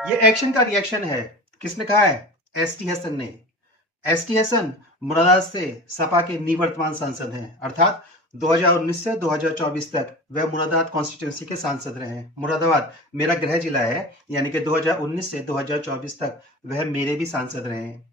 ये एक्शन का रिएक्शन है। किसने कहा है? एस टी हसन ने। एस टी हसन मुरादाबाद से सपा के निवर्तमान सांसद हैं, अर्थात 2019 से 2024 तक वह मुरादाबाद कॉन्स्टिट्यूंसी के सांसद रहे हैं। मुरादाबाद मेरा गृह जिला है, यानी कि 2019 से 2024 तक वह मेरे भी सांसद रहे हैं।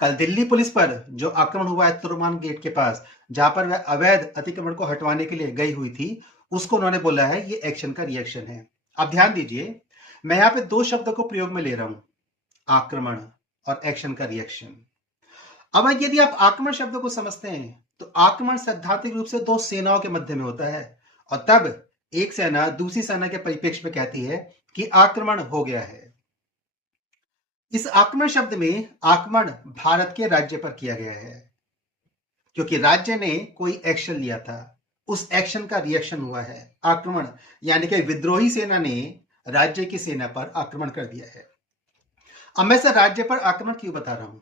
कल दिल्ली पुलिस पर जो आक्रमण हुआ है तुर्कमान गेट के पास, जहां पर वह अवैध अतिक्रमण को हटवाने के लिए गई हुई थी, उसको उन्होंने बोला है ये एक्शन का रिएक्शन है। अब ध्यान दीजिए, मैं यहाँ पे दो शब्दों को प्रयोग में ले रहा हूं, आक्रमण और एक्शन का रिएक्शन। अब यदि आप आक्रमण शब्द को समझते हैं तो आक्रमण सैद्धांतिक रूप से दो सेनाओं के मध्य में होता है, और तब एक सेना दूसरी सेना के परिप्रेक्ष्य में कहती है कि आक्रमण हो गया है। इस आक्रमण शब्द में आक्रमण भारत के राज्य पर किया गया है, क्योंकि राज्य ने कोई एक्शन लिया था, उस एक्शन का रिएक्शन हुआ है। आक्रमण यानी कि विद्रोही सेना ने राज्य की सेना पर आक्रमण कर दिया है। अब मैं सर राज्य पर आक्रमण क्यों बता रहा हूं?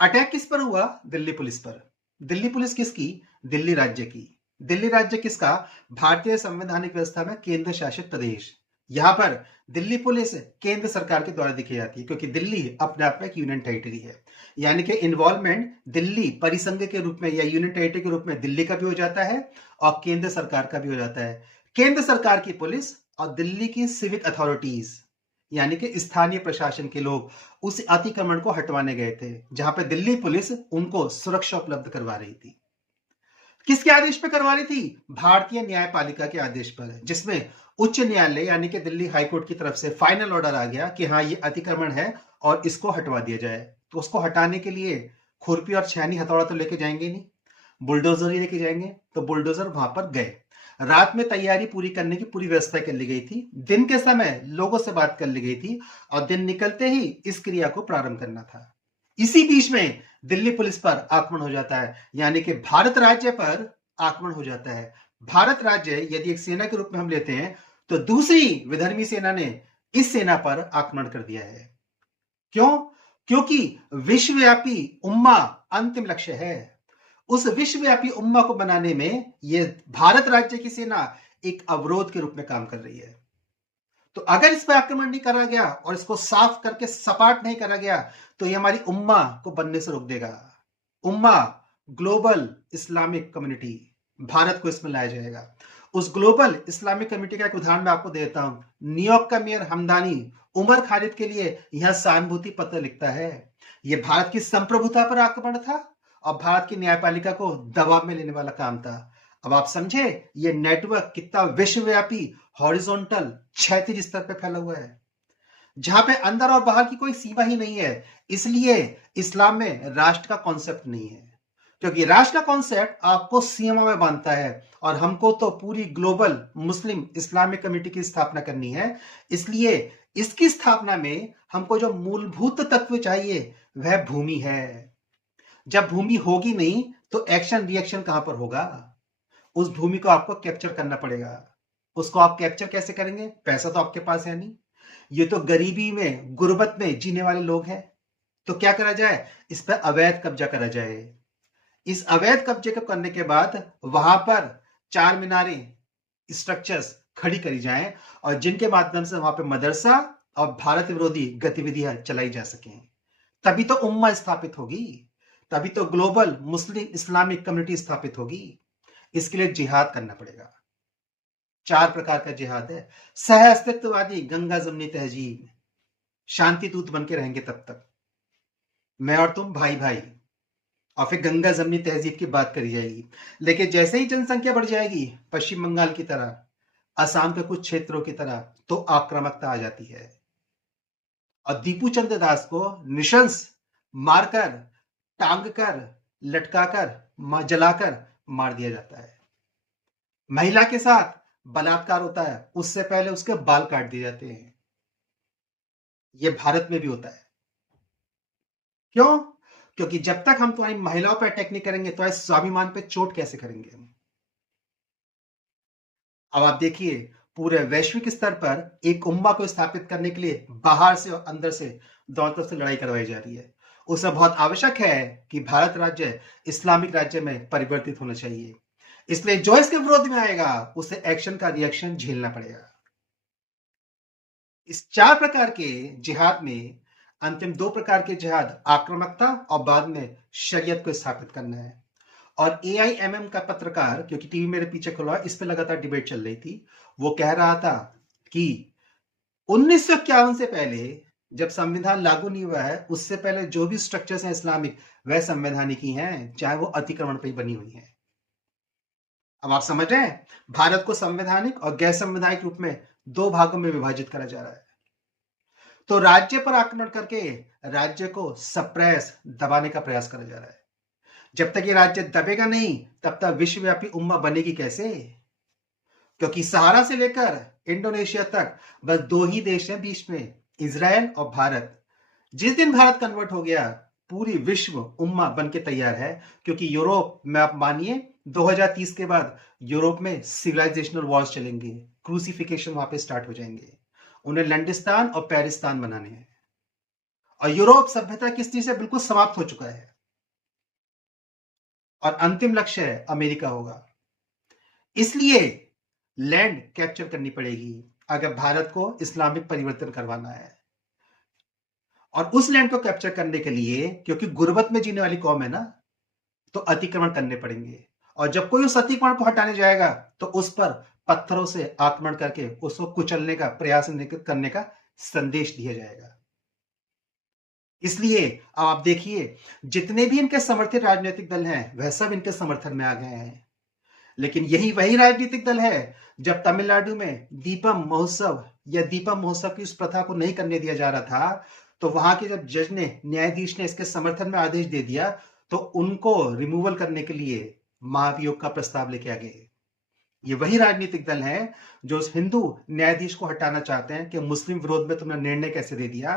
अटैक किस पर हुआ? दिल्ली पुलिस पर। दिल्ली पुलिस किसकी? दिल्ली राज्य की। दिल्ली राज्य किसका? भारतीय संवैधानिक व्यवस्था में केंद्र शासित प्रदेश। यहां पर दिल्ली पुलिस केंद्र सरकार के द्वारा दिखी जाती है, क्योंकि दिल्ली अपने आप में एक यूनियन टेरिटरी है, यानी कि इन्वॉल्वमेंट दिल्ली परिसंघ के रूप में या यूनियन टेरिटरी के रूप में दिल्ली का भी हो जाता है और केंद्र सरकार का भी हो जाता है। केंद्र सरकार की पुलिस और दिल्ली की सिविक अथॉरिटीज यानी कि स्थानीय प्रशासन के लोग उस अतिक्रमण को हटवाने गए थे, जहां पे दिल्ली पुलिस उनको सुरक्षा उपलब्ध करवा रही थी। किसके आदेश पर करवा रही थी? भारतीय न्यायपालिका के आदेश पर, जिसमें उच्च न्यायालय यानी कि दिल्ली हाईकोर्ट की तरफ से फाइनल ऑर्डर आ गया कि हाँ ये अतिक्रमण है और इसको हटवा दिया जाए। तो उसको हटाने के लिए खुरपी और छेनी हथौड़ा तो लेके जाएंगे नहीं, बुलडोजर ही लेके जाएंगे। तो बुलडोजर वहां पर गए। रात में तैयारी पूरी करने की पूरी व्यवस्था कर ली गई थी, दिन के समय लोगों से बात कर ली गई थी और दिन निकलते ही इस क्रिया को प्रारंभ करना था। इसी बीच में दिल्ली पुलिस पर आक्रमण हो जाता है, यानी कि भारत राज्य पर आक्रमण हो जाता है। भारत राज्य यदि एक सेना के रूप में हम लेते हैं तो दूसरी विधर्मी सेना ने इस सेना पर आक्रमण कर दिया है। क्यों? क्योंकि विश्वव्यापी उम्मा अंतिम लक्ष्य है। उस विश्वव्यापी उम्मा को बनाने में यह भारत राज्य की सेना एक अवरोध के रूप में काम कर रही है। तो अगर इस पर आक्रमण नहीं करा गया और इसको साफ करके सपाट नहीं करा गया तो ये हमारी उम्मा को बनने से रोक देगा। उम्मा ग्लोबल इस्लामिक कम्युनिटी, भारत को इसमें लाया जाएगा। उस ग्लोबल इस्लामिक कम्युनिटी का एक उदाहरण मैं आपको देता हूं। न्यूयॉर्क का मेयर हमदानी उमर खालिद के लिए यह सहानुभूति पत्र लिखता है। यह भारत की संप्रभुता पर आक्रमण था और भारत की न्यायपालिका को दबाव में लेने वाला काम था। अब आप समझे ये नेटवर्क कितना विश्वव्यापी हॉरिजॉन्टल क्षैतिज स्तर पर फैला हुआ है, जहां पे अंदर और बाहर की कोई सीमा ही नहीं है। इसलिए इस्लाम में राष्ट्र का कॉन्सेप्ट नहीं है, क्योंकि राष्ट्र का कॉन्सेप्ट आपको सीमा में बांधता है और हमको तो पूरी ग्लोबल मुस्लिम इस्लामिक कम्युनिटी की स्थापना करनी है। इसलिए इसकी स्थापना में हमको जो मूलभूत तत्व चाहिए वह भूमि है। जब भूमि होगी नहीं तो एक्शन रिएक्शन कहां पर होगा? उस भूमि को आपको कैप्चर करना पड़ेगा। उसको आप कैप्चर कैसे करेंगे? पैसा तो आपके पास है नहीं, ये तो गरीबी में गुर्बत में जीने वाले लोग हैं। तो क्या करा जाए? इस पर अवैध कब्जा करा जाए। इस अवैध कब्जे को करने के बाद वहां पर चार मीनारें स्ट्रक्चर्स खड़ी करी जाएं और जिनके माध्यम से वहां पे मदरसा और भारत विरोधी गतिविधियां चलाई जा सकें। तभी तो उम्मा स्थापित होगी, तभी तो ग्लोबल मुस्लिम इस्लामिक कम्युनिटी स्थापित होगी। इसके लिए जिहाद करना पड़ेगा। चार प्रकार का जिहाद है। सह अस्तित्ववादी गंगा जमनी तहजीब, शांति दूत बन के रहेंगे तब तक, मैं और तुम भाई भाई, और फिर गंगा जमनी तहजीब की बात करी जाएगी। लेकिन जैसे ही जनसंख्या बढ़ जाएगी पश्चिम बंगाल की तरह, असम के कुछ क्षेत्रों की तरह, तो आक्रामकता आ जाती है और दीपू चंद्र दास को निशंस मारकर, टांग कर, लटकाकर, जलाकर मार दिया जाता है। महिला के साथ बलात्कार होता है, उससे पहले उसके बाल काट दिए जाते हैं। यह भारत में भी होता है। क्यों? क्योंकि जब तक हम तुम्हारी महिलाओं पर अटैक नहीं करेंगे तो इस स्वाभिमान पे चोट कैसे करेंगे हम? अब आप देखिए, पूरे वैश्विक स्तर पर एक उम्मा को स्थापित करने के लिए बाहर से और अंदर से दोनों तरफ से लड़ाई करवाई जा रही है। उसे बहुत आवश्यक है कि भारत राज्य इस्लामिक राज्य में परिवर्तित होना चाहिए। इसलिए जो इसके विरोध में आएगा उसे एक्शन का रिएक्शन झेलना पड़ेगा। इस 4 प्रकार के जिहाद में अंतिम 2 प्रकार के जिहाद आक्रामकता और बाद में शरीयत को स्थापित करना है। और एआईएमएम का पत्रकार, क्योंकि टीवी मेरे पीछे खुला, इस पे लगातार डिबेट चल रही थी, वो कह रहा था कि 1951 से पहले जब संविधान लागू नहीं हुआ है, उससे पहले जो भी स्ट्रक्चर्स हैं इस्लामिक, वह संवैधानिक ही हैं, चाहे वो अतिक्रमण पे ही बनी हुई हैं। अब आप समझ रहे हैं, भारत को संवैधानिक और गैर संवैधानिक रूप में 2 भागों में विभाजित करा जा रहा है। तो राज्य पर आक्रमण करके राज्य को सप्रेस, दबाने का प्रयास करा जा रहा है। जब तक ये राज्य दबेगा नहीं, तब तक विश्वव्यापी उम्मा बनेगी कैसे? क्योंकि सहारा से लेकर इंडोनेशिया तक बस 2 ही देश हैं बीच में, इजराइल और भारत। जिस दिन भारत कन्वर्ट हो गया, पूरी विश्व उम्मा बन के तैयार है, क्योंकि यूरोप में आप मानिए 2030 के बाद यूरोप में सिविलाइजेशनल वॉर्स चलेंगे, क्रूसिफिकेशन वहां पे स्टार्ट हो जाएंगे, उन्हें लंडिस्तान और पेरिस्तान बनाने हैं। और यूरोप सभ्यता की स्थिति से बिल्कुल समाप्त हो चुका है और अंतिम लक्ष्य है अमेरिका होगा। इसलिए लैंड कैप्चर करनी पड़ेगी अगर भारत को इस्लामिक परिवर्तन करवाना है। और उस लैंड को कैप्चर करने के लिए, क्योंकि गुर्बत में जीने वाली कौम है ना, तो अतिक्रमण करने पड़ेंगे। और जब कोई उस अतिक्रमण को हटाने जाएगा तो उस पर पत्थरों से आक्रमण करके उसको कुचलने का प्रयास करने का संदेश दिया जाएगा। इसलिए अब आप देखिए, जितने भी इनके समर्थित राजनीतिक दल हैं, वह सब इनके समर्थन में आ गए हैं। लेकिन यही वही राजनीतिक दल है, जब तमिलनाडु में दीपम महोत्सव या दीपम महोत्सव की उस प्रथा को नहीं करने दिया जा रहा था, तो वहां के जब जज ने, न्यायाधीश ने इसके समर्थन में आदेश दे दिया, तो उनको रिमूवल करने के लिए महाभियोग का प्रस्ताव लेके आ गए। ये वही राजनीतिक दल है जो उस हिंदू न्यायाधीश को हटाना चाहते हैं कि मुस्लिम विरोध में तुमने निर्णय कैसे दे दिया।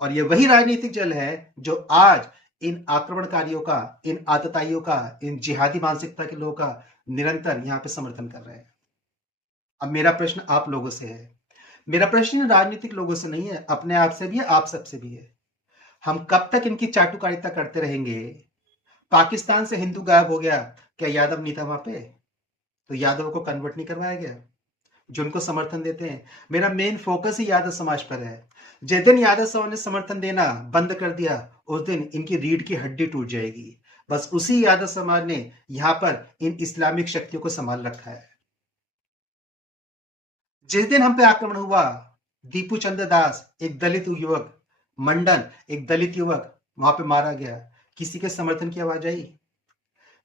और ये वही राजनीतिक दल है जो आज इन आक्रमणकारियों का, इन आतताइयों का, इन जिहादी मानसिकता के लोगों का निरंतर यहां पे समर्थन कर रहे हैं। अब मेरा प्रश्न आप लोगों से है, मेरा प्रश्न राजनीतिक लोगों से नहीं है, अपने आप से भी है, आप सबसे भी है। हम कब तक इनकी चाटुकारिता करते रहेंगे? पाकिस्तान से हिंदू गायब हो गया, क्या यादव नहीं था वहां पे? तो यादव को कन्वर्ट नहीं करवाया गया जो उनको समर्थन देते हैं? मेरा मेन फोकस ही यादव समाज पर है। जिस दिन यादव समाज ने समर्थन देना बंद कर दिया, उस दिन इनकी रीढ़ की हड्डी टूट जाएगी। बस उसी यादव समाज ने यहां पर इन इस्लामिक शक्तियों को संभाल रखा है। जिस दिन हम पे आक्रमण हुआ, दीपू चंद्र दास एक दलित युवक, मंडन एक दलित युवक वहां पे मारा गया, किसी के समर्थन की आवाज आई?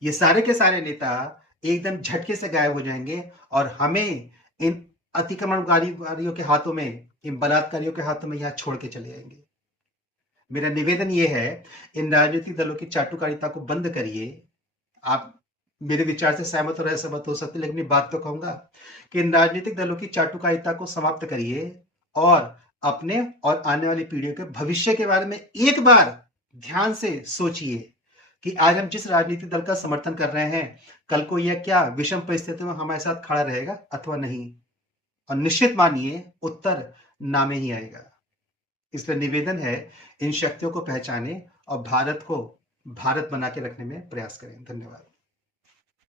ये सारे के सारे नेता एकदम झटके से गायब हो जाएंगे और हमें इन अतिक्रमणकारियों के हाथों में, इन बलात्कारियों के हाथों में यहां छोड़ के चले जाएंगे। मेरा निवेदन यह है, इन राजनीतिक दलों की चाटुकारिता को बंद करिए। आप मेरे विचार से सहमत और असहमत हो सकते, लेकिन बात तो कहूंगा कि इन राजनीतिक दलों की चाटुकारिता को समाप्त करिए और अपने और आने वाली पीढ़ियों के भविष्य के बारे में एक बार ध्यान से सोचिए कि आज हम जिस राजनीतिक दल का समर्थन कर रहे हैं, कल को यह क्या विषम परिस्थितियों में हमारे साथ खड़ा रहेगा अथवा नहीं। और निश्चित मानिए उत्तर ना में ही आएगा। इसलिए निवेदन है, इन शक्तियों को पहचाने और भारत को भारत बना के रखने में प्रयास करें। धन्यवाद।